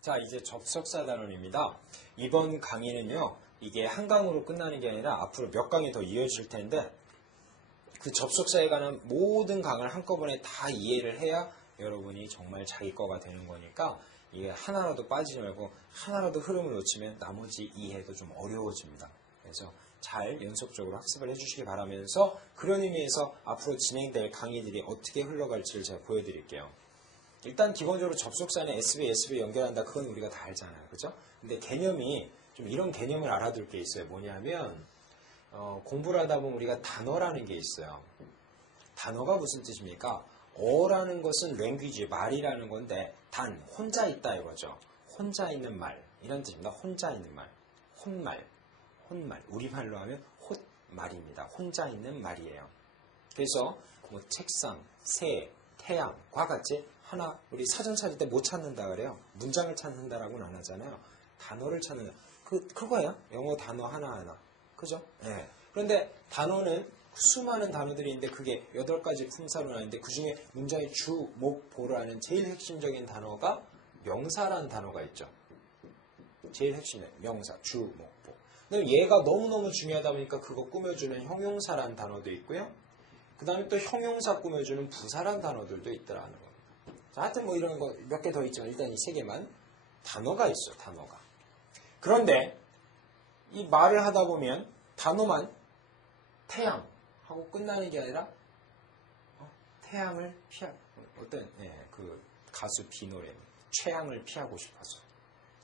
자, 이제 접속사 단원입니다. 이번 강의는요, 이게 한 강으로 끝나는 게 아니라 앞으로 몇 강이 더 이어질 텐데, 그 접속사에 관한 모든 강을 한꺼번에 다 이해를 해야 여러분이 정말 자기 거가 되는 거니까, 이게 하나라도 빠지지 말고 하나라도 흐름을 놓치면 나머지 이해도 좀 어려워집니다. 그래서 잘 연속적으로 학습을 해주시기 바라면서, 그런 의미에서 앞으로 진행될 강의들이 어떻게 흘러갈지를 제가 보여드릴게요. 일단 기본적으로 접속사는 SV 연결한다. 그건 우리가 다 알잖아요. 그죠? 근데 개념이 좀 이런 개념을 알아둘 게 있어요. 뭐냐면 공부를 하다 보면 우리가 단어라는 게 있어요. 단어가 무슨 뜻입니까? 어라는 것은 랭귀지, 말이라는 건데 단, 혼자 있다 이거죠. 혼자 있는 말 이런 뜻입니다. 혼자 있는 말, 혼말, 혼말. 우리말로 하면 홑말입니다. 혼자 있는 말이에요. 그래서 뭐 책상, 새, 태양과 같이 하나, 우리 사전 찾을 때 못 찾는다 그래요. 문장을 찾는다라고는 안 하잖아요. 단어를 찾는다. 그거예요. 영어 단어 하나하나. 그죠? 네. 그런데 단어는 수많은 단어들이 있는데 그게 8가지 품사로 나는데 그 중에 문장의 주, 목, 보라는 제일 핵심적인 단어가 명사라는 단어가 있죠. 제일 핵심이에요. 명사, 주, 목, 보. 근데 얘가 너무너무 중요하다 보니까 그거 꾸며주는 형용사라는 단어도 있고요. 그 다음에 또 형용사 꾸며주는 부사라는 단어들도 있더라는 겁니다. 자, 하여튼 뭐 이런 거 몇 개 더 있지만 일단 이 3개만 단어가 있어요. 단어가. 그런데 이 말을 하다 보면 단어만 태양 하고 끝나는 게 아니라 태양을 어떤 그 가수 비 노래 최양을 피하고 싶어서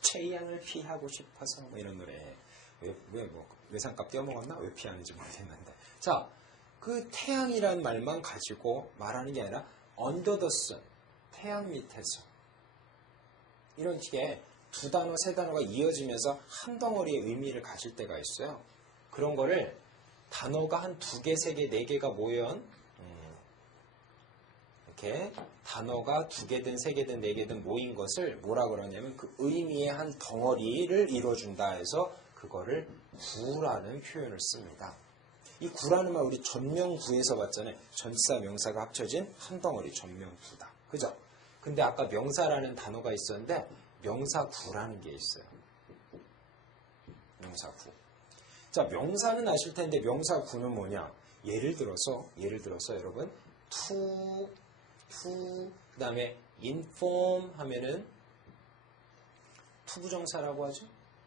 최양을 피하고 싶어서 뭐 이런 노래 왜 뭐 외상값 떼어먹었나? 왜 피하는지 모르겠는데 자, 그 태양이라는 말만 가지고 말하는 게 아니라 under the sun 태양 밑에서 이런 식의 2단어, 3단어가 이어지면서 한 덩어리의 의미를 가질 때가 있어요. 그런 거를 단어가 한 2개, 3개, 4개가 모여 이렇게 단어가 2개든 3개든 4개든 모인 것을 뭐라 그러냐면 그 의미의 한 덩어리를 이루어준다 해서 그거를 구라는 표현을 씁니다. 이 구라는 말 우리 전명구에서 봤잖아요. 전치사 명사가 합쳐진 한 덩어리 전명구다. 그죠? 근데 아까 명사라는 단어가 있었는데 명사구라는 게 있어요. 명사구. 자, 명사는 아실 텐데 명사구는 뭐냐? 예를 들어서 여러분 to 그다음에 inform 하면은 to 부정사라고 하죠.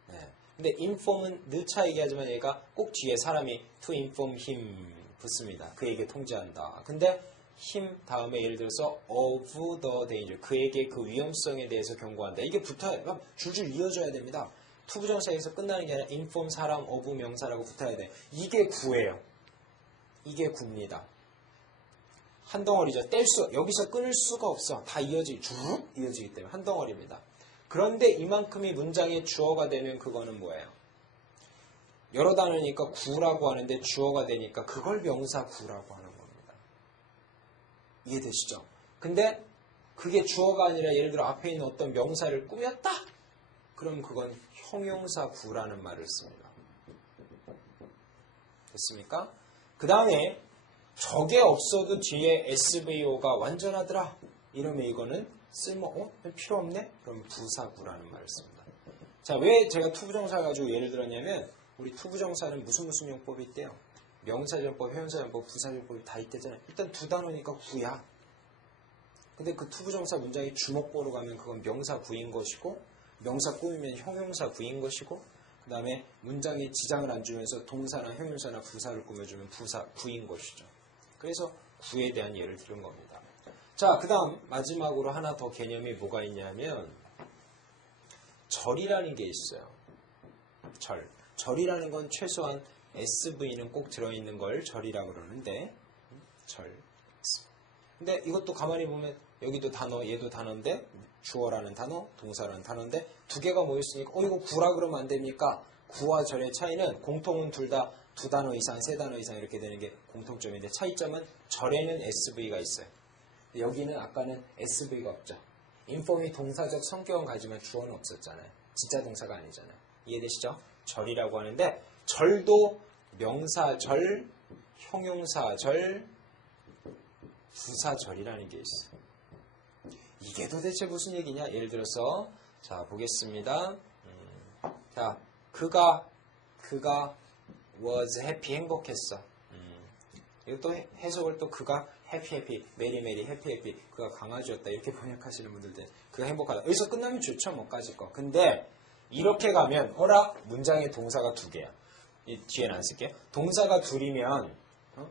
네. 근데 inform은 누차 얘기하지만 얘가 꼭 뒤에 사람이 to inform him 붙습니다. 그에게 통지한다. 근데 him 다음에 예를 들어서 of the danger 그에게 그 위험성에 대해서 경고한다. 이게 붙어야 그럼 줄줄 이어져야 됩니다. to 부정사에서 끝나는 게 아니라 inform 사람 of 명사라고 붙어야 돼. 이게 구예요. 이게 구입니다. 한 덩어리죠. 여기서 끊을 수가 없어. 다 쭉 이어지기 때문에 한 덩어리입니다. 그런데 이만큼이 문장의 주어가 되면 그거는 뭐예요? 여러 단어니까 구라고 하는데 주어가 되니까 그걸 명사 구라고 하는 겁니다. 이해되시죠? 근데 그게 주어가 아니라 예를 들어 앞에 있는 어떤 명사를 꾸몄다? 그럼 그건 형용사 구라는 말을 씁니다. 됐습니까? 그 다음에 저게 없어도 뒤에 SVO가 완전하더라. 이러면 이거는 필요 없네? 그럼 부사구라는 말을 씁니다. 자, 왜 제가 투부정사 가지고 예를 들었냐면 우리 투부정사는 무슨 용법이 있대요? 명사전법, 회원사전법, 부사전법이 다 있대잖아요. 일단 2단어니까 구야. 근데 그 투부정사 문장이 주목보로 가면 그건 명사구인 것이고 명사 꾸미면 형용사구인 것이고 그 다음에 문장에 지장을 안 주면서 동사나 형용사나 부사를 꾸며주면 부사구인 것이죠. 그래서 구에 대한 예를 들은 겁니다. 자, 그 다음 마지막으로 하나 더 개념이 뭐가 있냐면 절이라는 게 있어요. 절이라는 건 최소한 SV는 꼭 들어있는 걸 절이라고 그러는데 절. 근데 이것도 가만히 보면 여기도 단어, 얘도 단어인데 주어라는 단어, 동사라는 단어인데 2개가 모였으니까 이거 구라 그러면 안 됩니까? 구와 절의 차이는 공통은 둘 다 2단어 이상, 3단어 이상 이렇게 되는 게 공통점인데 차이점은 절에는 SV가 있어요. 여기는 아까는 SV가 없죠. inform이 동사적 성격은 가지만 주어는 없었잖아요. 진짜 동사가 아니잖아요. 이해되시죠? 절이라고 하는데 절도 명사절, 형용사절, 부사절이라는 게 있어요. 이게 도대체 무슨 얘기냐? 예를 들어서 자, 보겠습니다. 자, 그가 was happy, 행복했어. 이것도 해석을 또 그가 happy, happy, 그가 강아지였다. 이렇게 번역하시는 분들도 그가 행복하다. 여기서 끝나면 좋죠, 뭐까지 거. 근데 이렇게 가면 문장의 동사가 두 개야. 이 뒤에는 안 쓸게요. 동사가 둘이면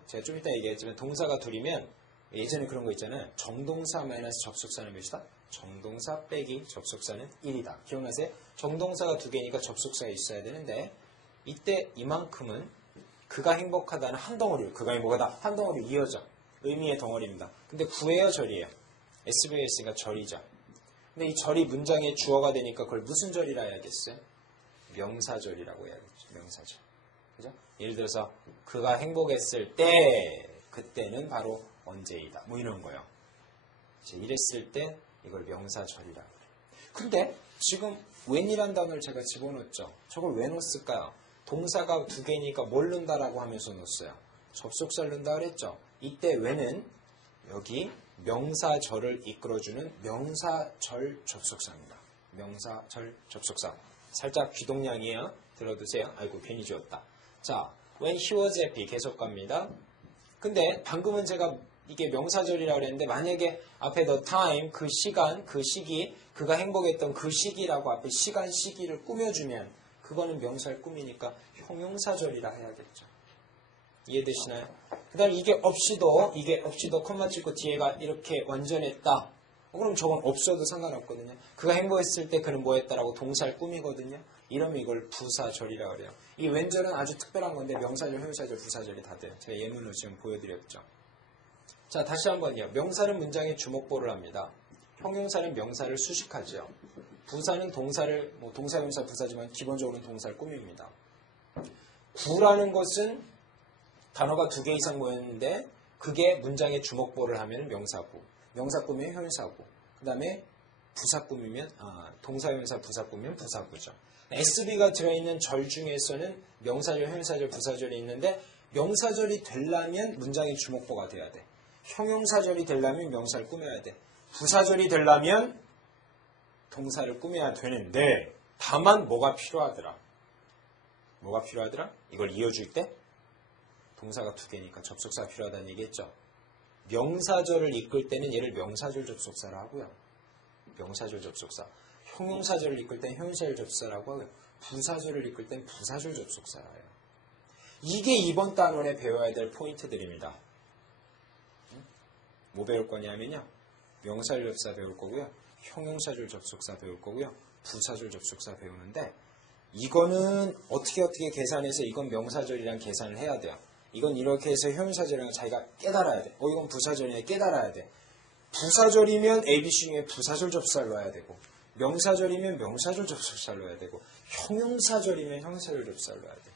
제가 좀 이따 얘기했지만 동사가 둘이면 예전에 그런 거 있잖아요. 정동사 마이너스 접속사는 몇이다? 정동사 빼기 접속사는 1이다. 기억나세요? 정동사가 두 개니까 접속사가 있어야 되는데 이때 이만큼은 그가 행복하다는 한 덩어리로 그가 행복하다 한 덩어리로 이어져. 의미의 덩어리입니다. 근데 구예요, 절이에요? SVS가 절이죠. 근데 이 절이 문장의 주어가 되니까 그걸 무슨 절이라 해야겠어요? 명사절이라고 해야겠죠. 명사절. 그죠? 예를 들어서 그가 행복했을 때 그때는 바로 언제이다. 뭐 이런 거요. 이랬을 때 이걸 명사절이라고 그래요. 근데 지금 when이란 단어를 제가 집어넣었죠. 저걸 왜 넣었을까요? 동사가 두 개니까 뭘 넣는다라고 하면서 넣었어요. 접속사를 넣는다 그랬죠. 이때 when은 여기 명사절을 이끌어주는 명사절 접속사입니다. 명사절 접속사. 살짝 귀동량이에요. 들어두세요. 아이고 괜히 지웠다. 자, when he was happy 계속 갑니다. 근데 방금은 제가 이게 명사절이라고 그랬는데 만약에 앞에 the time, 그 시간, 그 시기, 그가 행복했던 그 시기라고 앞에 시간, 시기를 꾸며주면 그거는 명사를 꾸미니까 형용사절이라 해야겠죠. 이해되시나요? 그 다음에 이게 없이도 콤마 찍고 뒤에가 이렇게 완전했다. 그럼 저건 없어도 상관없거든요. 그가 행복했을 때 그는 뭐 했다라고 동사를 꾸미거든요. 이러면 이걸 부사절이라고 그래요. 이 왼절은 아주 특별한 건데 명사절, 형용사절, 부사절이 다 돼요. 제가 예문으로 지금 보여드렸죠. 자, 다시 한번요. 명사는 문장에 주목보를 합니다. 형용사는 명사를 수식하죠. 부사는 동사를, 동사, 형용사, 부사지만 기본적으로는 동사를 꾸밉니다. 구라는 것은 단어가 두 개 이상 모였는데 그게 문장에 주목보를 하면 명사구, 명사 꾸미면 형용사구, 그 다음에 부사 꾸미면 동사, 형용사, 부사 꾸미면 부사구죠. SB가 들어있는 절 중에서는 명사절, 형용사절, 부사절이 있는데 명사절이 되려면 문장에 주목보가 돼야 돼. 형용사절이 되려면 명사를 꾸며야 돼. 부사절이 되려면 동사를 꾸며야 되는데 다만 뭐가 필요하더라? 뭐가 필요하더라? 이걸 이어줄 때 동사가 두 개니까 접속사가 필요하다는 얘기했죠. 명사절을 이끌 때는 얘를 명사절 접속사라 하고요. 명사절 접속사. 형용사절을 이끌 때는 형용사절 접속사라고 하고요. 부사절을 이끌 때는 부사절 접속사예요. 이게 이번 단원에 배워야 될 포인트들입니다. 뭐 배울 거냐면요. 명사절 접속사 배울 거고요. 형용사절 접속사 배울 거고요. 부사절 접속사 배우는데 이거는 어떻게 계산해서 이건 명사절이랑 계산을 해야 돼요. 이건 이렇게 해서 형용사절이랑 자기가 깨달아야 돼. 이건 부사절이냐 깨달아야 돼. 부사절이면 ABC 중에 부사절 접속사를 넣어야 되고 명사절이면 명사절 접속사를 넣어야 되고 형용사절이면 형용사절 접속사를 넣어야 돼.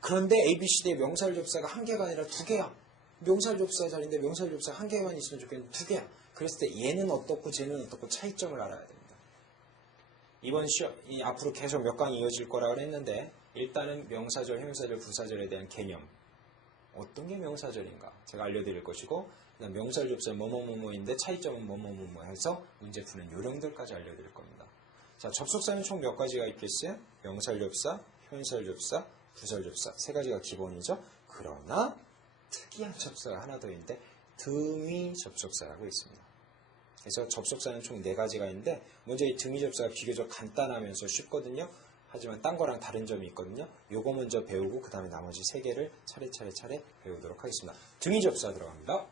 그런데 ABCD의 명사절 접속사가 한 개가 아니라 두 개야. 명사절 접속사 자리인데 명사절 접속사 한 개만 있으면 좋겠는데 두 개야. 그랬을 때 얘는 어떻고 쟤는 어떻고 차이점을 알아야 됩니다. 이번 시험, 앞으로 계속 몇 강이 이어질 거라고 그랬는데 일단은 명사절, 형용사절, 부사절에 대한 개념. 어떤 게 명사절인가? 제가 알려드릴 것이고 그다음 명사절 접속사 뭐뭐뭐뭐인데 차이점은 뭐뭐뭐뭐 해서 문제 푸는 요령들까지 알려드릴 겁니다. 자, 접속사는 총 몇 가지가 있겠어요? 명사절 접속사, 형용사절 접속사, 부사절 접속사 세 가지가 기본이죠. 그러나 특이한 접속사가 하나 더 있는데 등위 접속사라고 있습니다. 그래서 접속사는 총 4가지가 있는데 먼저 이 등위 접속사가 비교적 간단하면서 쉽거든요. 하지만 딴 거랑 다른 점이 있거든요. 요거 먼저 배우고 그 다음에 나머지 3개를 차례 배우도록 하겠습니다. 등위 접속사 들어갑니다.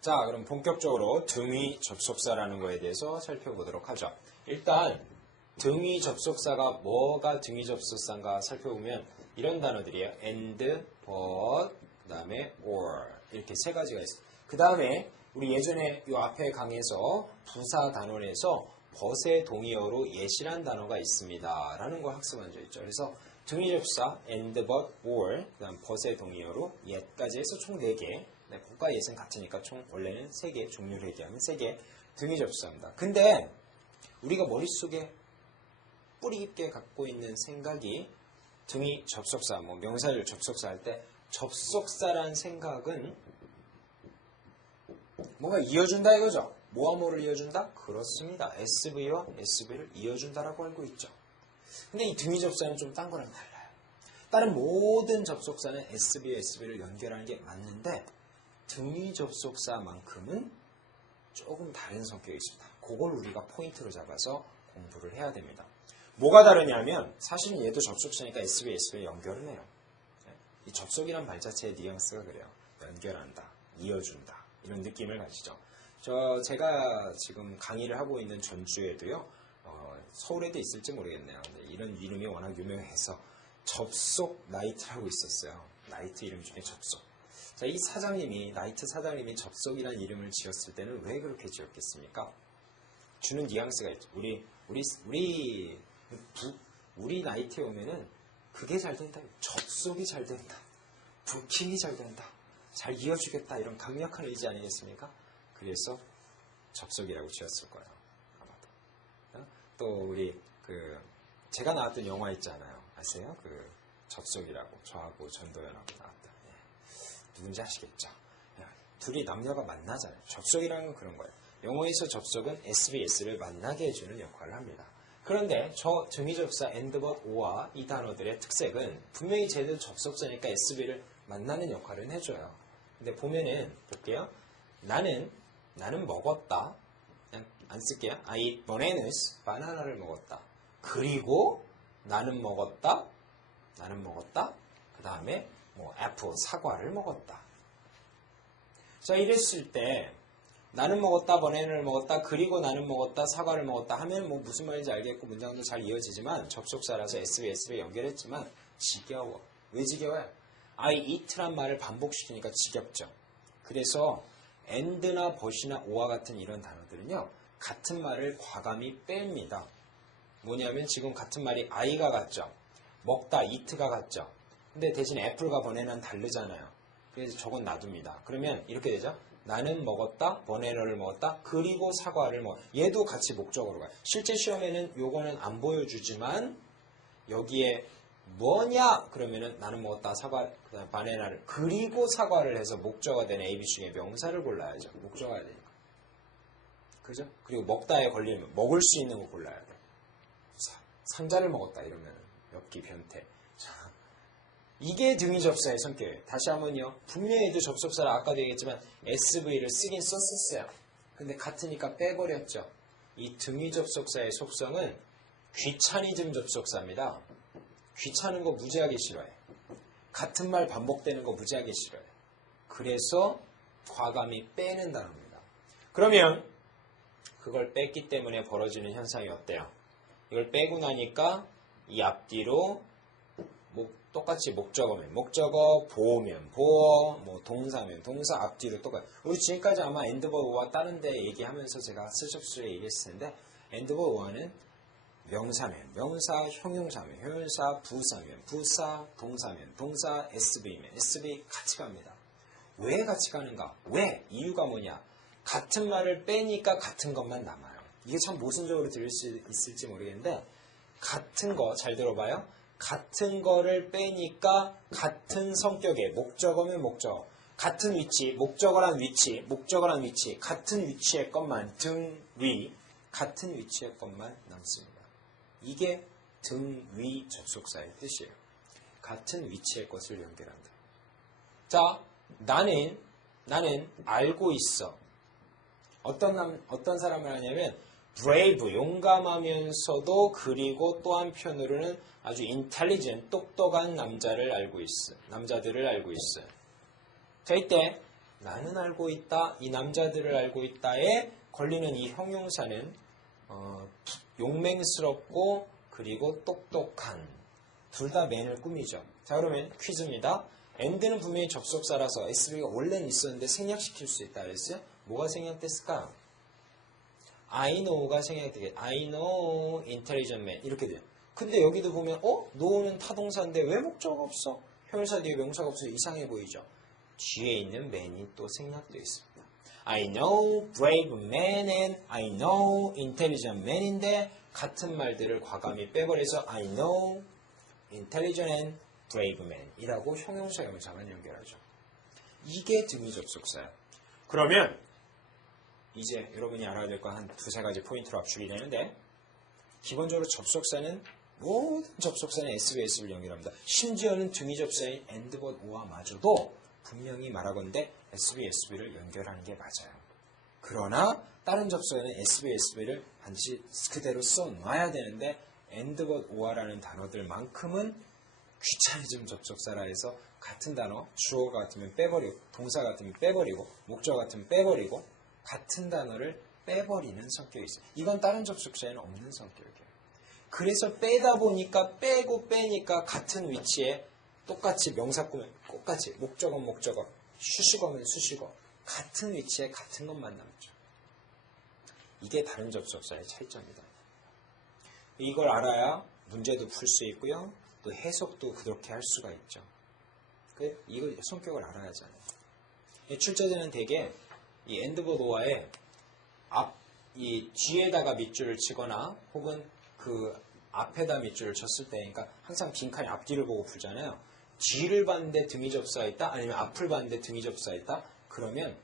자, 그럼 본격적으로 등위 접속사라는 거에 대해서 살펴보도록 하죠. 일단 등위 접속사가 뭐가 등위 접속사인가 살펴보면 이런 단어들이에요. and, but, 그 다음에 or 이렇게 3가지가 있어요. 그 다음에 우리 예전에 이 앞에 강에서 부사 단원에서 but의 동의어로 yet이라는 단어가 있습니다. 라는 걸 학습한 적 있죠. 그래서 등위 접속사 and, but, or 그 다음 but의 동의어로 yet까지 해서 총 4개. 네, but과 yet은 같으니까 총 원래는 3개, 종류를 얘기하면 3개 등위 접속사입니다. 근데 우리가 머릿속에 뿌리 깊게 갖고 있는 생각이 등위 접속사, 명사절 접속사 할 때 접속사란 생각은 뭔가 이어준다 이거죠. 뭐와 뭐를 이어준다? 그렇습니다. SV와 SV를 이어준다라고 알고 있죠. 근데 이 등위 접속사는 좀 딴 거랑 달라요. 다른 모든 접속사는 SV와 SV를 연결하는 게 맞는데 등위 접속사만큼은 조금 다른 성격이 있습니다. 그걸 우리가 포인트로 잡아서 공부를 해야 됩니다. 뭐가 다르냐면 사실은 얘도 접속사니까 SV, SV에 연결을 해요. 이 접속이란 말 자체의 뉘앙스가 그래요. 연결한다, 이어준다 이런 느낌을 가지죠. 제가 지금 강의를 하고 있는 전주에도요. 서울에도 있을지 모르겠네요. 이런 이름이 워낙 유명해서 접속 나이트라고 있었어요. 나이트 이름 중에 접속. 자, 이 사장님이 나이트 사장님이 접속이라는 이름을 지었을 때는 왜 그렇게 지었겠습니까? 주는 뉘앙스가 있죠. 우리 나이트에 오면은 그게 잘 된다. 접속이 잘 된다. 부킹이 잘 된다. 잘 이어주겠다. 이런 강력한 의지 아니겠습니까? 그래서 접속이라고 지었을 거예요. 아마도. 또 제가 나왔던 영화 있잖아요. 아세요? 접속이라고 저하고 전도연하고 나왔다. 누군지 아시겠죠? 둘이 남녀가 만나잖아요. 접속이라는 건 그런 거예요. 영어에서 접속은 SVS를 만나게 해주는 역할을 합니다. 그런데 저 등위접사 and but or와 이 단어들의 특색은 분명히 쟤들 접속사니까 SV를 만나는 역할을 해줘요. 근데 보면은 볼게요. 나는 먹었다. 그냥 안 쓸게요. I eat bananas. 바나나를 먹었다. 그리고 나는 먹었다. 그 다음에 애플 사과를 먹었다. 자, 이랬을 때 나는 먹었다, 버네너를 먹었다, 그리고 나는 먹었다, 사과를 먹었다 하면 무슨 말인지 알겠고 문장도 잘 이어지지만 접속사라서 SV, SV에 연결했지만 지겨워. 왜 지겨워요? I eat란 말을 반복시키니까 지겹죠. 그래서 and나 but이나 or와 같은 이런 단어들은요. 같은 말을 과감히 뺍니다. 뭐냐면 지금 같은 말이 I가 같죠. 먹다, eat가 같죠. 근데 대신 애플과 버네너는 다르잖아요. 그래서 저건 놔둡니다. 그러면 이렇게 되죠. 나는 먹었다, 버네너를 먹었다, 그리고 사과를 얘도 같이 목적어로 가요. 실제 시험에는 요거는 안 보여주지만 여기에 뭐냐 그러면은 나는 먹었다, 사과, 그다음 바나나를 그리고 사과를 해서 목적어가 되는 A, B 중에 명사를 골라야죠. 목적어가 되니까. 그죠? 그리고 먹다에 걸리면 먹을 수 있는 거 골라야 돼. 상자를 먹었다 이러면 엽기 변태. 이게 등위접사의 성격이에요. 다시 한번요. 분명히 도 접속사를 아까도 얘기했지만 SV를 쓰긴 썼었어요. 근데 같으니까 빼버렸죠. 이 등위접속사의 속성은 귀차니즘 접속사입니다. 귀찮은 거 무지하게 싫어해. 같은 말 반복되는 거 무지하게 싫어해. 그래서 과감히 빼는 단어입니다. 그러면 그걸 뺐기 때문에 벌어지는 현상이 어때요? 이걸 빼고 나니까 이 앞뒤로 똑같이 목적어면 목적어, 보어면 보어, 동사면 동사 앞뒤로 똑같아요. 우리 지금까지 아마 and but or와 다른 데 얘기하면서 제가 스접수에 얘기했을 텐데 and but or는 명사면 명사, 형용사면 형용사, 부사면 부사, 동사면 동사, SV면 SV 같이 갑니다. 왜 같이 가는가? 왜? 이유가 뭐냐? 같은 말을 빼니까 같은 것만 남아요. 이게 참 모순적으로 들릴 수 있을지 모르겠는데 같은 거 잘 들어봐요. 같은 거를 빼니까 같은 성격의 목적어면 목적어, 같은 위치, 목적어란 위치, 같은 위치의 것만 등 위, 같은 위치의 것만 남습니다. 이게 등 위 접속사의 뜻이에요. 같은 위치의 것을 연결한다. 자, 나는 알고 있어. 어떤 사람을 하냐면 brave, 용감하면서도 그리고 또 한편으로는 아주 intelligent, 똑똑한 남자들을 알고 있어요. 자, 이때 나는 알고 있다, 이 남자들을 알고 있다에 걸리는 이 형용사는 용맹스럽고 그리고 똑똑한 둘 다 맨을 꾸미죠. 자, 그러면 퀴즈입니다. and는 분명히 접속사라서 SV가 원래는 있었는데 생략시킬 수 있다 그랬어요. 뭐가 생략됐을까? I know가 생략되게 I know intelligent man 이렇게 돼요. 근데 여기도 보면 know는 타동사인데 왜 목적어가 없어? 형용사 뒤에 명사가 없어서 이상해 보이죠. 뒤에 있는 man이 또 생략되어 있습니다. I know brave man and I know intelligent man인데 같은 말들을 과감히 빼버려서 I know intelligent and brave man 이라고 형용사 명사만 연결하죠. 이게 등위 접속사예요. 그러면 이제 여러분이 알아야 될 건 한 두세 가지 포인트로 압축이 되는데, 기본적으로 접속사는 모든 접속사는 SVS를 연결합니다. 심지어는 등위 접사인 and, but, or마저도 분명히 말하건대 SVS를 연결하는 게 맞아요. 그러나 다른 접속에는 SVS를 반드시 그대로 써놔야 되는데 and, but, or라는 단어들만큼은 귀차니즘 접속사라 해서 같은 단어, 주어가 같으면 빼버리고, 동사 같으면 빼버리고, 목적어 같으면 빼버리고, 같은 단어를 빼버리는 성격이 있어요. 이건 다른 접속사에는 없는 성격이에요. 그래서 빼다 보니까 빼고 빼니까 같은 위치에 똑같이 명사 꾸면 똑같이 목적어 목적어, 수식어면 수식어, 같은 위치에 같은 것만 남죠. 이게 다른 접속사의 차이점입니다. 이걸 알아야 문제도 풀 수 있고요. 또 해석도 그렇게 할 수가 있죠. 이거 성격을 알아야 하잖아요. 출제자는 대개 이 and, but, or에 이 뒤에다가 밑줄을 치거나 혹은 그 앞에다 밑줄을 쳤을 때, 그러니까 항상 빈칸이 앞뒤를 보고 풀잖아요. 뒤를 봤는데 등위 접사가 있다, 아니면 앞을 봤는데 등위 접사가 있다. 그러면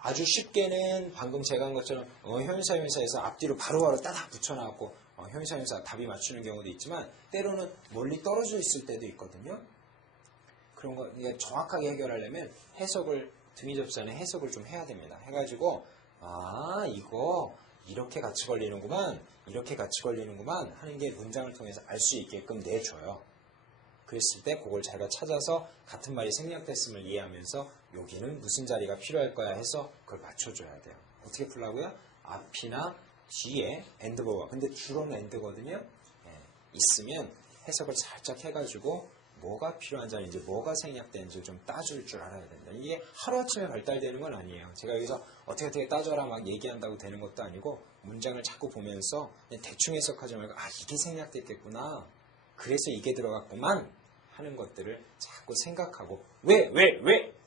아주 쉽게는 방금 제가 한 것처럼 형용사에서 앞뒤로 바로바로 따닥 붙여놔갖고 형용사 답이 맞추는 경우도 있지만, 때로는 멀리 떨어져 있을 때도 있거든요. 그런 거 정확하게 해결하려면 등위 접사는 해석을 좀 해야 됩니다. 해가지고 이거 이렇게 같이 걸리는구만, 이렇게 같이 걸리는구만 하는 게 문장을 통해서 알 수 있게끔 내줘요. 그랬을 때 그걸 자기가 찾아서 같은 말이 생략됐음을 이해하면서 여기는 무슨 자리가 필요할 거야 해서 그걸 맞춰줘야 돼요. 어떻게 풀라고요? 앞이나 뒤에 and, but, 근데 주로는 and거든요. 있으면 해석을 살짝 해가지고 뭐가 필요한 자리인지 뭐가 생략되는지 좀 따줄 줄 알아야 된다. 이게 하루아침에 발달되는 건 아니에요. 제가 여기서 어떻게 따져라 막 얘기한다고 되는 것도 아니고, 문장을 자꾸 보면서 그냥 대충 해석하지 말고 이게 생략됐겠구나, 그래서 이게 들어갔구만 하는 것들을 자꾸 생각하고 왜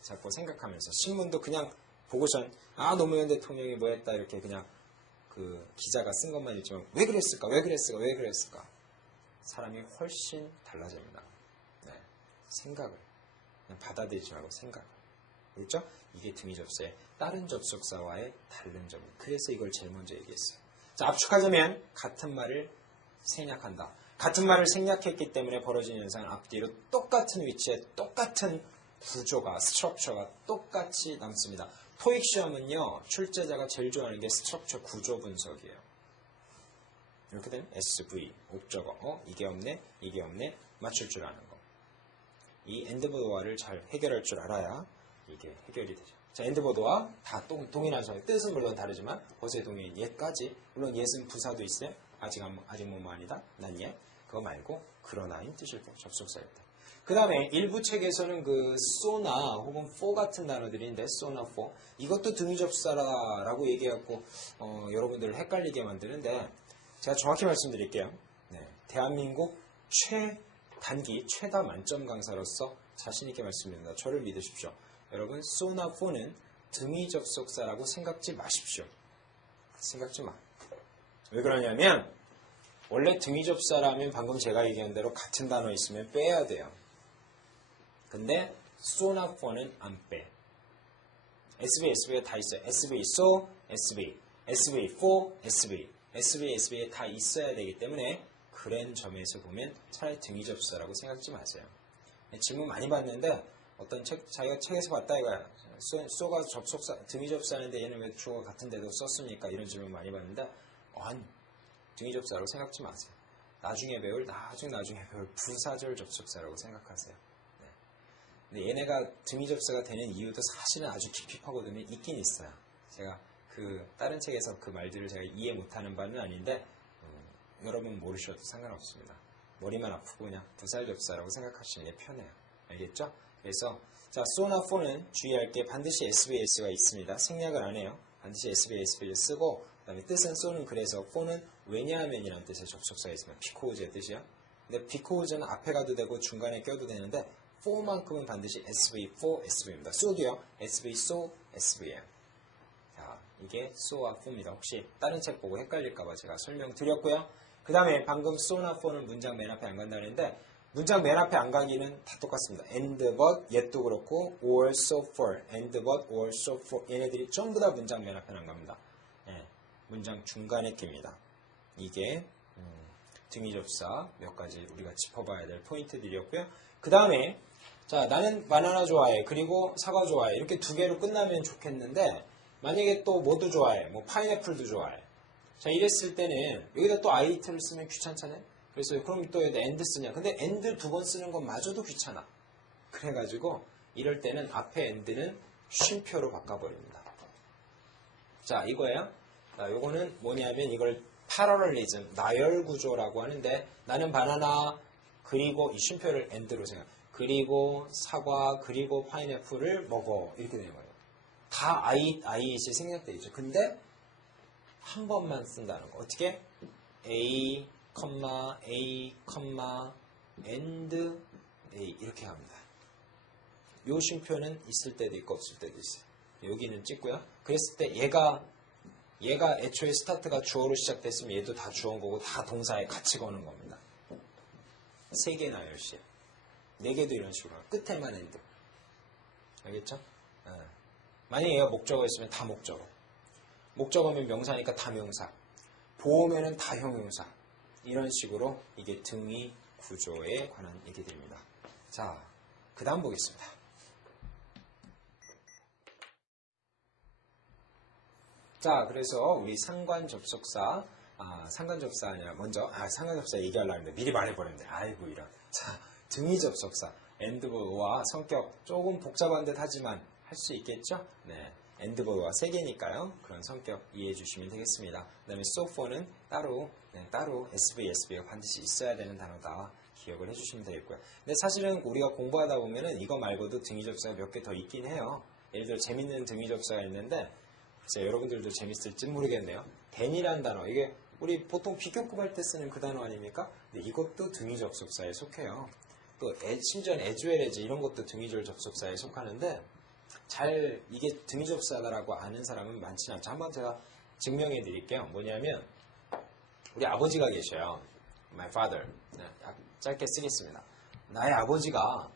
자꾸 생각하면서, 신문도 그냥 보고선 노무현 대통령이 뭐 했다 이렇게 그냥 그 기자가 쓴 것만 있지만 왜 그랬을까 사람이 훨씬 달라집니다. 생각을 그냥 받아들이지 말고 생각을. 그렇죠? 이게 등위 접사의 다른 접속사와의 다른 점이에요. 그래서 이걸 제일 먼저 얘기했어요. 자, 압축하자면 같은 말을 생략한다. 같은 말을 생략했기 때문에 벌어진 현상은 앞뒤로 똑같은 위치에 똑같은 구조가, 스트럭처가 똑같이 남습니다. 토익 시험은요, 출제자가 제일 좋아하는 게 스트럭처 구조 분석이에요. 이렇게 되면 SV, 목적어, 이게 없네, 맞출 줄 아는 거. 이 and, but, or를 잘 해결할 줄 알아야 이게 해결이 되죠. 자, and, but, or 다 동일한 소리. 뜻은 물론 다르지만 거기에 동일한 옛까지, 물론 옛은 부사도 있어요. 아직 뭐뭐 아니다. 난 옛. 그거 말고 그러나인 뜻일 때, 접속사일 때. 그 다음에 일부 책에서는 그 so나 혹은 for 같은 단어들인데, so나 for 이것도 등위 접사라고 얘기해갖고 여러분들을 헷갈리게 만드는데, 제가 정확히 말씀드릴게요. 대한민국 단기 최다 만점 강사로서 자신있게 말씀드립니다. 저를 믿으십시오. 여러분, so나 for는 등위 접속사라고 생각지 마십시오. 생각지 마. 왜 그러냐면 원래 등위 접사라면 방금 제가 얘기한 대로 같은 단어 있으면 빼야 돼요. 근데 so나 for는 안 빼. SV에 다 있어요. SV, so, SV, for, SV에 다 있어야 되기 때문에 그런 점에서 보면 차라리 등위 접사라고 생각지 마세요. 질문 많이 받는데 어떤 자기가 책에서 봤다 이거야. so가 등위 접사인데 얘는 왜 주어가 같은데도 썼습니까? 이런 질문 많이 받는데 등위 접사라고 생각지 마세요. 나중에 배울 부사절 접속사라고 생각하세요. 근데 얘네가 등위 접사가 되는 이유도 사실은 아주 깊이 파고들면 있긴 있어요. 제가 다른 책에서 그 말들을 제가 이해 못하는 바는 아닌데 여러분 모르셔도 상관없습니다. 머리만 아프고 그냥 부사절 접사라고 생각하시는 게 편해요. 알겠죠? 그래서 자, so나 for는 주의할 게 반드시 SVS가 있습니다. 생략을 안 해요. 반드시 SVS를 쓰고, 그 다음에 뜻은 so는 그래서, for는 왜냐하면이라는 뜻의 접속사가 있습니다. because의 뜻이요. 근데 because는 앞에 가도 되고 중간에 껴도 되는데 for만큼은 반드시 SV, for, SV입니다. so도요. SV, so, SV예요. 자, 이게 so와 for입니다. 혹시 다른 책 보고 헷갈릴까봐 제가 설명드렸고요. 그 다음에 방금 so나 for는 문장 맨 앞에 안 간다는데 문장 맨 앞에 안가기는 다 똑같습니다. and, but, yet도 그렇고, or, so, for, and, but, or, so, for. 얘네들이 전부 다 문장 맨 앞에 안갑니다. 예, 문장 중간에 낍니다. 이게 등위접사 몇 가지 우리가 짚어봐야 될 포인트들이었고요. 그 다음에 자, 나는 바나나 좋아해. 그리고 사과 좋아해. 이렇게 두 개로 끝나면 좋겠는데 만약에 또 뭐도 좋아해. 뭐 파인애플도 좋아해. 자, 이랬을 때는 여기다 또 아이템을 쓰면 귀찮잖아요. 그래서 그럼 또 여기다 and 쓰냐. 근데 and 두 번 쓰는 건 마저도 귀찮아. 그래가지고 이럴 때는 앞에 and는 쉼표로 바꿔버립니다. 자, 이거예요. 자, 요거는 뭐냐면 이걸 패러럴리즘, 나열 구조라고 하는데 나는 바나나 그리고 이 쉼표를 and로 생각. 그리고 사과 그리고 파인애플을 먹어. 이렇게 되는 거예요. 다 아이잇이 생략되어 있죠. 근데 한 번만 쓴다는 거. 어떻게? A, A, and A 이렇게 합니다. 요 쉼표는 있을 때도 있고 없을 때도 있어요. 여기는 찍고요. 그랬을 때 얘가 애초에 스타트가 주어로 시작됐으면 얘도 다 주어인 거고 다 동사에 같이 거는 겁니다. 3개나 10시. 4개도 이런 식으로. 끝에만 end. 알겠죠? 만약에 얘가 목적어였으면 다 목적어. 목적어면 명사니까 다 명사. 보호면은 다 형용사. 이런 식으로 이게 등위 구조에 관한 얘기들입니다. 자, 그 다음 보겠습니다. 자, 그래서 우리 상관 접속사, 상관 접사 아니라 먼저, 상관 접사 얘기하려고 했는데 미리 말해버렸네. 아이고, 이런. 자, 등위 접속사, and와 성격 조금 복잡한 듯 하지만 할 수 있겠죠? 네. and와 3개니까요. 그런 성격 이해해 주시면 되겠습니다. 그 다음에 so for는 따로 SV, SV가 반드시 있어야 되는 단어다. 기억을 해주시면 되겠고요. 근데 사실은 우리가 공부하다 보면은 이거 말고도 등위 접사가 몇 개 더 있긴 해요. 예를 들어 재밌는 등위 접사가 있는데 글쎄 여러분들도 재밌을지 모르겠네요. than이라는 단어, 이게 우리 보통 비교급 할 때 쓰는 그 단어 아닙니까? 근데 이것도 등위 접속사에 속해요. 또 심지어 as well as 이런 것도 등위 접속사에 속하는데 잘 이게 등위 접사다라고 아는 사람은 많지는 않죠. 한번 제가 증명해 드릴게요. 뭐냐면 우리 아버지가 계셔요. My father. 네, 짧게 쓰겠습니다. 나의 아버지가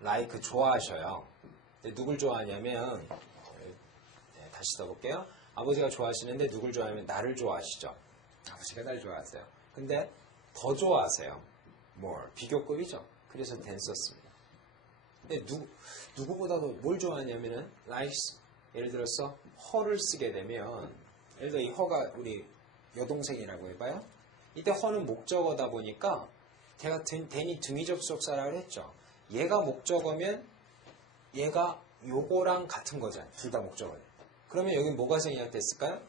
like 좋아하셔요. 근데 누굴 좋아하냐면 다시 써볼게요. 아버지가 좋아하시는데 누굴 좋아하면 나를 좋아하시죠. 아버지가 날 좋아하세요. 근데 더 좋아하세요. more. 비교급이죠. 그래서 than 썼습니다. 근데 누구보다도 뭘 좋아하냐면은 likes. 예를 들어서 her를 쓰게 되면 예를 들어 이 her가 우리 여동생이라고 해봐요. 이때 her는 목적어다 보니까 제가 than이 등위 접속사라고 했죠. 얘가 목적어면 얘가 요거랑 같은 거잖아요. 둘 다 목적어예요. 그러면 여기 뭐가 생략됐을까요?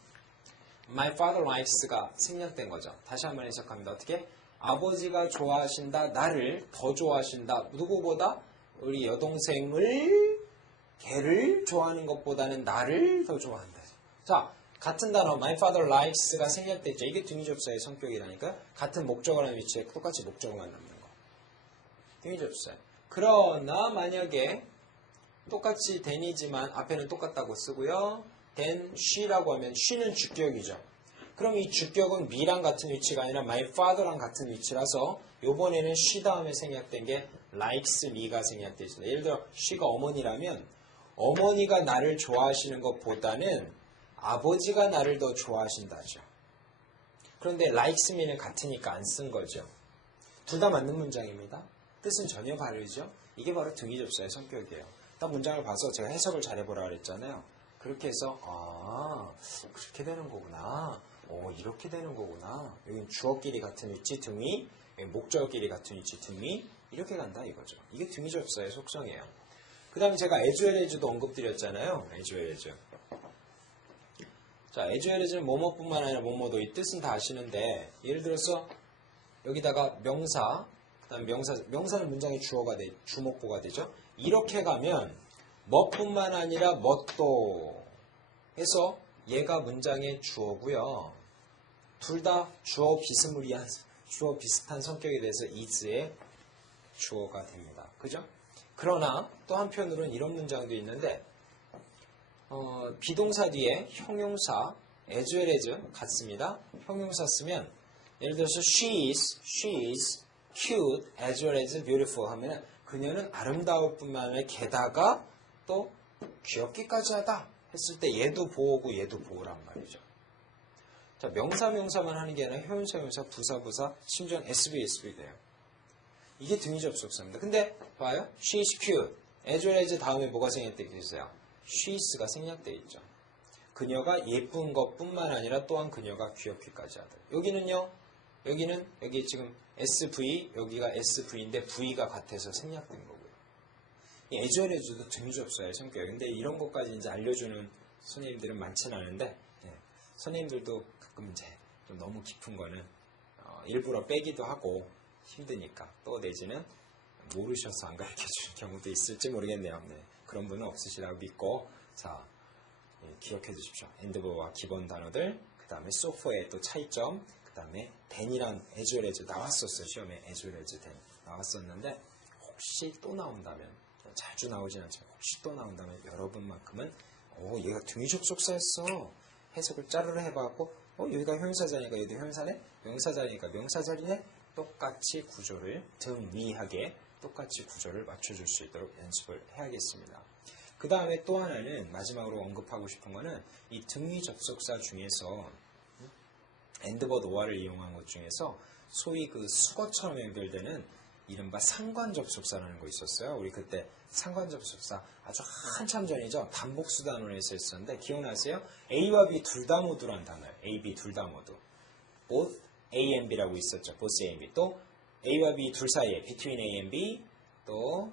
My father likes가 생략된 거죠. 다시 한번 해석합니다. 어떻게? 아버지가 좋아하신다. 나를 더 좋아하신다. 누구보다? 우리 여동생을 걔를 좋아하는 것보다는 나를 더 좋아한다. 자, 같은 단어 my father likes가 생략됐죠. 이게 등위접사의 성격이라니까. 같은 목적어라는 위치에 똑같이 목적어만 남는 거. 등위접사. 그러나 만약에 똑같이 than이지만 앞에는 똑같다고 쓰고요. then she라고 하면 she는 주격이죠. 그럼 이 주격은 me랑 같은 위치가 아니라 my father랑 같은 위치라서 요번에는 she 다음에 생략된 게 likes me가 생략되어 있습니다. 예를 들어 she가 어머니라면 어머니가 나를 좋아하시는 것보다는 아버지가 나를 더 좋아하신다죠. 그런데 likes me는 같으니까 안 쓴 거죠. 둘 다 맞는 문장입니다. 뜻은 전혀 다르죠. 이게 바로 등위접사의 성격이에요. 딱 문장을 봐서 제가 해석을 잘해보라 그랬잖아요. 그렇게 해서 그렇게 되는 거구나. 이렇게 되는 거구나. 여긴 주어끼리 같은 위치 등위, 목적끼리 같은 위치 등위, 이렇게 간다 이거죠. 이게 등위접사의 속성이에요. 그 다음에 제가 as well as도 언급드렸잖아요. as well as. 자, as well as는 뭐뭐뿐만 아니라 뭐뭐도 이 뜻은 다 아시는데 예를 들어서 여기다가 명사, 그 다음에 명사는 문장의 주목보가 되죠. 이렇게 가면 뭐뿐만 아니라 뭣도 해서 얘가 문장의 주어고요. 둘 다 주어 비슷한 성격에 대해서 is의 주어가 됩니다. 그죠? 그러나 또 한편으로는 이런 문장도 있는데 비동사 뒤에 형용사 as well as 같습니다. 형용사 쓰면 예를 들어서 she is cute as well as beautiful 하면 그녀는 아름다울 뿐만 아니라 게다가 또 귀엽기까지 하다 했을 때 얘도 보호고 얘도 보호란 말이죠. 자, 명사만 하는 게 아니라 형용사, 부사, 심지어 SB, SB 돼요. 이게 등위 접속사입니다. 근데 봐요. She's cute. as well as 다음에 뭐가 생략되어 있어요? she's가 생략되어 있죠. 그녀가 예쁜 것뿐만 아니라 또한 그녀가 귀엽기까지 하다. 여기는요. 여기 지금 SV, 여기가 SV인데 V가 같아서 생략된 거고요. 이 as well as도 등위 접속사의 성격이에요. 근데 이런 것까지 이제 알려주는 선생님들은 많지는 않은데 선생님들도 가끔 이제 좀 너무 깊은 거는 일부러 빼기도 하고 힘드니까 또 내지는 모르셔서 안 가르쳐주는 경우도 있을지 모르겠네요. 네, 그런 분은 없으시라고 믿고 자 기억해 주십시오. 엔드버와 기본 단어들 그 다음에 소프의 또 차이점 그 다음에 than이란 as well as 나왔었어요. 시험에 as well as than 나왔었는데 혹시 또 나온다면 자주 나오진 않지만 혹시 또 나온다면 여러분만큼은 얘가 등위 접속사였어. 해석을 짜르르 해봐갖고 여기가 형용사자니까 여기도 형용사네? 명사자니까 명사자리네? 똑같이 구조를 등위하게 똑같이 구조를 맞춰줄 수 있도록 연습을 해야겠습니다. 그 다음에 또 하나는 마지막으로 언급하고 싶은 거는 이 등위 접속사 중에서 엔드버 노아를 이용한 것 중에서 소위 그 수거처럼 연결되는 이른바 상관접속사라는 거 있었어요. 우리 그때 상관접속사 아주 한참 전이죠. 단복수단원에서 했었는데 기억나세요? A와 B 둘 다 모두란 단어예요. A, B 둘 다 모두. both A and B라고 있었죠. both A and B. 또 A와 B 둘 사이에 between A and B 또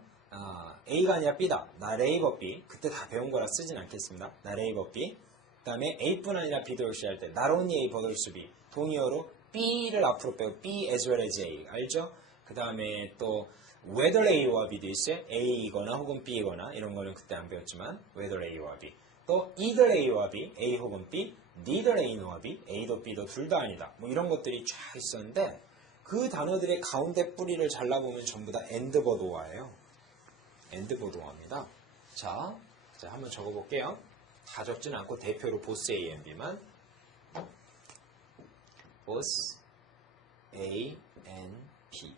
A가 아니라 B다. not A but B. 그때 다 배운 거라 쓰진 않겠습니다. not A but B. 그 다음에 A뿐 아니라 B도 역시 할 때 not only A but also B. 동의어로 B를 앞으로 빼고 B as well as A. 알죠? 그 다음에 또 whether A와 B도 있어요. A이거나 혹은 B이거나 이런 거는 그때 안 배웠지만 whether A와 B. 또 either A와 B, A 혹은 B, neither A와 B, A도 B도 둘 다 아니다. 뭐 이런 것들이 쫙 있었는데 그 단어들의 가운데 뿌리를 잘라보면 전부 다 and but or예요. and but or입니다. 자, 한번 적어볼게요. 다 적지는 않고 대표로 both A and B만 both A and B.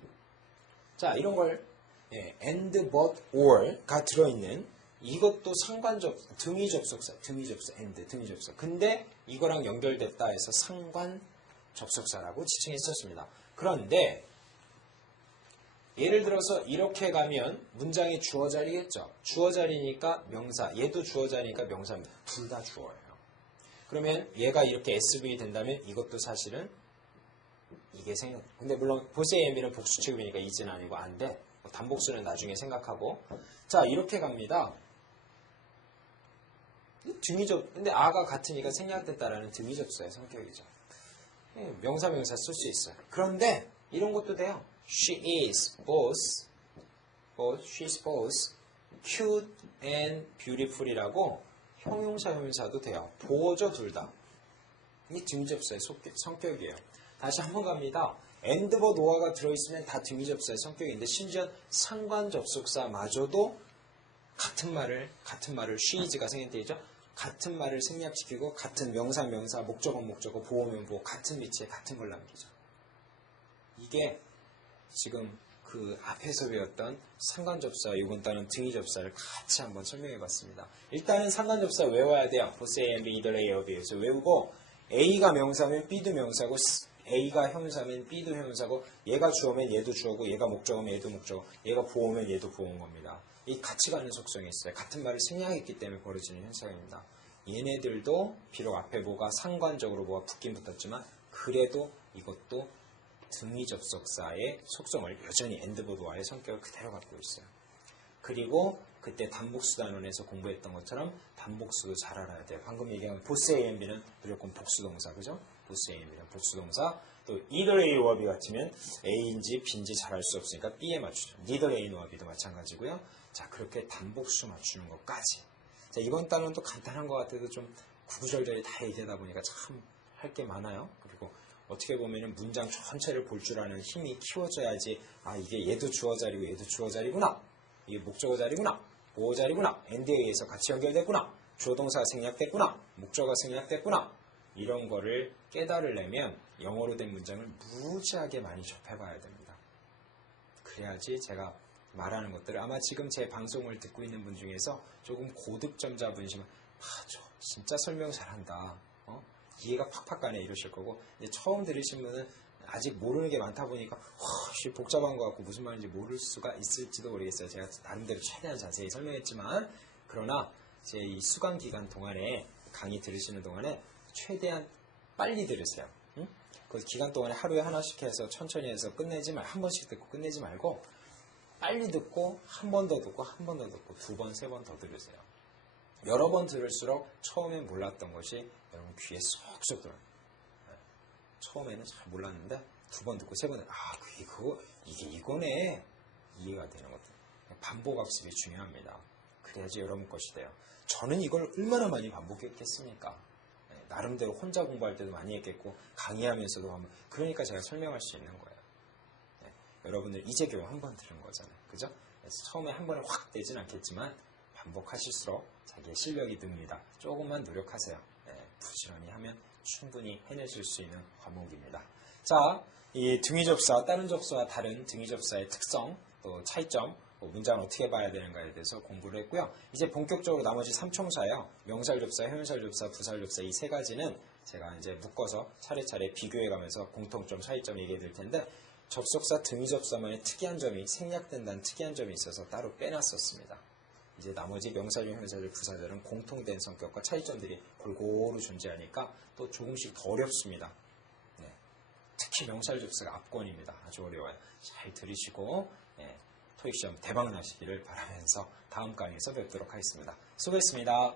자, 이런 걸 and, but, or가 들어있는 이것도 등위 접속사, and, 등위 접속사. 근데 이거랑 연결됐다 해서 상관 접속사라고 지칭했었습니다. 그런데 예를 들어서 이렇게 가면 문장이 주어 자리겠죠. 주어 자리니까 명사, 얘도 주어 자리니까 명사입니다. 둘 다 주어예요. 그러면 얘가 이렇게 SV 된다면 이것도 사실은 이게 생각. 근데 물론 보스 AMB는 복수 취급이니까 이지는 아니고 안 돼. 단복수는 나중에 생각하고. 자, 이렇게 갑니다. 등위접. 근데 아가 같으니까 생략됐다라는 등위접사의 성격이죠. 명사 쓸 수 있어요. 그런데 이런 것도 돼요. She is both she's both cute and beautiful이라고 형용사도 돼요. 보어죠, 둘 다. 이게 등위접사의 성격이에요. 다시 한번 갑니다. and but or가 들어있으면 다 등위접사의 성격인데 심지어 상관접속사마저도 같은 말을 she's가 생략되죠. 같은 말을 생략시키고 같은 명사, 목적어, 보호면 보호 같은 위치에 같은 걸 남기죠. 이게 지금 그 앞에서 배웠던 상관접사, 이번 단은 등위접사를 같이 한번 설명해 봤습니다. 일단은 상관접사 외워야 돼요. both A and B, either A or B. 그래서 외우고 A가 명사면 B도 명사고 A가 형용사면 B도 형용사고 얘가 주어면 얘도 주어고 얘가 목적어면 얘도 목적어 얘가 보어면 얘도 보어인 겁니다. 이 같이 가는 속성이 있어요. 같은 말을 생략했기 때문에 벌어지는 현상입니다. 얘네들도 비록 앞에 뭐가 상관적으로 뭐가 붙긴 붙었지만 그래도 이것도 등위접속사의 속성을 여전히 and but or의 성격을 그대로 갖고 있어요. 그리고 그때 단복수단원에서 공부했던 것처럼 단복수도 잘 알아야 돼요. 방금 얘기한 both A and B는 무조건 복수동사, 그죠? both A and B는 복수동사. 또 either A와 B 같으면 A인지 B인지 잘 알 수 없으니까 B에 맞추죠. neither A와 B도 마찬가지고요. 자, 그렇게 단복수 맞추는 것까지. 자, 이번 단은 또 간단한 것 같아도 좀 구구절절히 다 얘기하다 보니까 참 할 게 많아요. 그리고 어떻게 보면은 문장 전체를 볼 줄 아는 힘이 키워져야지, 아, 이게 얘도 주어 자리고 얘도 주어 자리구나. 이게 목적어 자리구나. 보호 자리구나. and에 의해서 같이 연결됐구나. 주어 동사가 생략됐구나. 목적어가 생략됐구나. 이런 거를 깨달으려면 영어로 된 문장을 무지하게 많이 접해봐야 됩니다. 그래야지 제가 말하는 것들을 아마 지금 제 방송을 듣고 있는 분 중에서 조금 고득점자분이시면 저 진짜 설명 잘한다. 이해가 팍팍 가네 이러실 거고 이제 처음 들으신 분은 아직 모르는 게 많다 보니까 복잡한 것 같고 무슨 말인지 모를 수가 있을지도 모르겠어요. 제가 나름대로 최대한 자세히 설명했지만 그러나 제 이 수강 기간 동안에 강의 들으시는 동안에 최대한 빨리 들으세요. 응? 그 기간 동안에 하루에 하나씩 해서 천천히 해서 한 번씩 듣고 끝내지 말고 빨리 듣고 한 번 더 듣고 한 번 더 듣고 두 번, 세 번 더 들으세요. 여러 번 들을수록 처음엔 몰랐던 것이 여러분 귀에 쏙쏙 들어요. 처음에는 잘 몰랐는데 두 번 듣고 세 번 듣고 이게 이거네 이해가 되는 것들. 반복학습이 중요합니다. 그래야지 여러분 것이 돼요. 저는 이걸 얼마나 많이 반복했겠습니까? 나름대로 혼자 공부할 때도 많이 했겠고 강의하면서도 한번 그러니까 제가 설명할 수 있는 거예요. 여러분들 이제 교육 한 번 들은 거잖아요. 그죠? 그래서 처음에 한 번에 확 되진 않겠지만 반복하실수록 자기의 실력이 듭니다. 조금만 노력하세요. 부지런히 하면 충분히 해내실 수 있는 과목입니다. 자, 이 등위접사, 다른 접수와 다른 등위접사의 특성, 또 차이점, 문장을 어떻게 봐야 되는가에 대해서 공부를 했고요. 이제 본격적으로 나머지 3총사예요. 명살접사, 형용살접사, 부살접사 이 세 가지는 제가 이제 묶어서 차례차례 비교해가면서 공통점, 차이점 얘기해 드릴 텐데 접속사, 등위접사만의 특이한 점이 생략된다는 특이한 점이 있어서 따로 빼놨었습니다. 이제 나머지 명사절, 형용사절, 부사절은 공통된 성격과 차이점들이 골고루 존재하니까 또 조금씩 더 어렵습니다. 특히 명살접사가 압권입니다. 아주 어려워요. 잘 들으시고 토익시험 대박 나시기를 바라면서 다음 강의에서 뵙도록 하겠습니다. 수고했습니다.